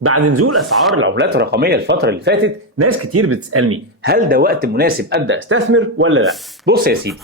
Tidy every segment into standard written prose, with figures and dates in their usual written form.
بعد نزول اسعار العملات الرقميه الفتره اللي فاتت، ناس كتير بتسالني هل ده وقت مناسب ابدا استثمر ولا لا. بص يا سيدي،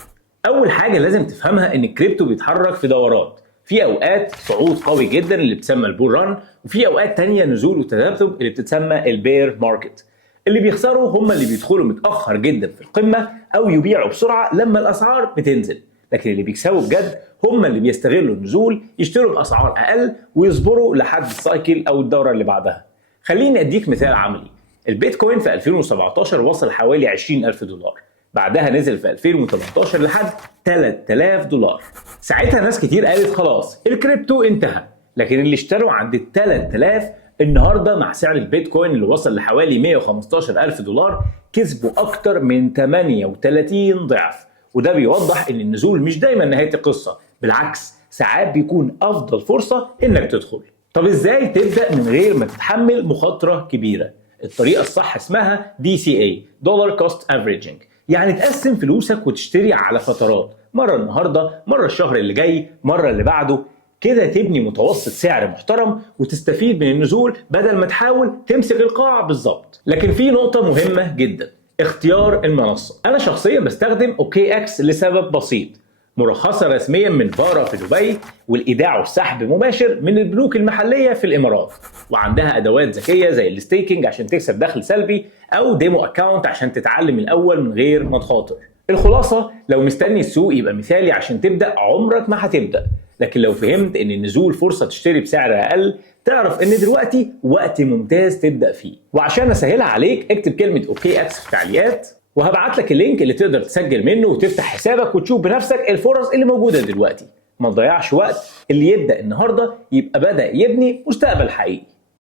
اول حاجه لازم تفهمها ان الكريبتو بيتحرك في دورات، في اوقات صعود قوي جدا اللي بتسمى البول ران، وفي اوقات تانية نزول وتذبذب اللي بتتسمى البير ماركت. اللي بيخسروا هم اللي بيدخلوا متاخر جدا في القمه او يبيعوا بسرعه لما الاسعار بتنزل، لكن اللي بيكسبوا بجد هم اللي بيستغلوا النزول يشتروا باسعار اقل ويصبروا لحد السايكل او الدوره اللي بعدها. خليني اديك مثال عملي. البيتكوين في 2017 وصل حوالي 20,000 دولار، بعدها نزل في 2018 لحد 3000 دولار. ساعتها ناس كتير قالت خلاص الكريبتو انتهى، لكن اللي اشتروا عند ال 3000 النهارده مع سعر البيتكوين اللي وصل لحوالي 115,000 دولار كسبوا اكتر من 38 ضعف. وده بيوضح ان النزول مش دايما نهايه القصه، بالعكس ساعات بيكون افضل فرصه انك تدخل. طب ازاي تبدا من غير ما تتحمل مخاطره كبيره؟ الطريقه الصح اسمها DCA دولار كوست افريجنج، يعني تقسم فلوسك وتشتري على فترات، مره النهارده، مره الشهر اللي جاي، مره اللي بعده. كده تبني متوسط سعر محترم وتستفيد من النزول بدل ما تحاول تمسك القاع بالظبط. لكن في نقطه مهمه جدا، اختيار المنصه. انا شخصيا بستخدم OKX لسبب بسيط، مرخصة رسميا من فارا في دبي، والإيداع والسحب مباشر من البنوك المحلية في الإمارات، وعندها أدوات ذكية زي الستيكينج عشان تكسب دخل سلبي، أو ديمو أكاونت عشان تتعلم الأول من غير ما تخاطر. الخلاصة، لو مستني السوق يبقى مثالي عشان تبدأ، عمرك ما هتبدأ. لكن لو فهمت إن النزول فرصة تشتري بسعر أقل، تعرف إن دلوقتي وقت ممتاز تبدأ فيه. وعشان أسهلها عليك، اكتب كلمة OKX في التعليقات، وهبعت لك اللينك اللي تقدر تسجل منه وتفتح حسابك وتشوف بنفسك الفرص اللي موجودة دلوقتي. ما تضيعش وقت، اللي يبدأ النهاردة يبقى بدأ يبني مستقبل حقيقي.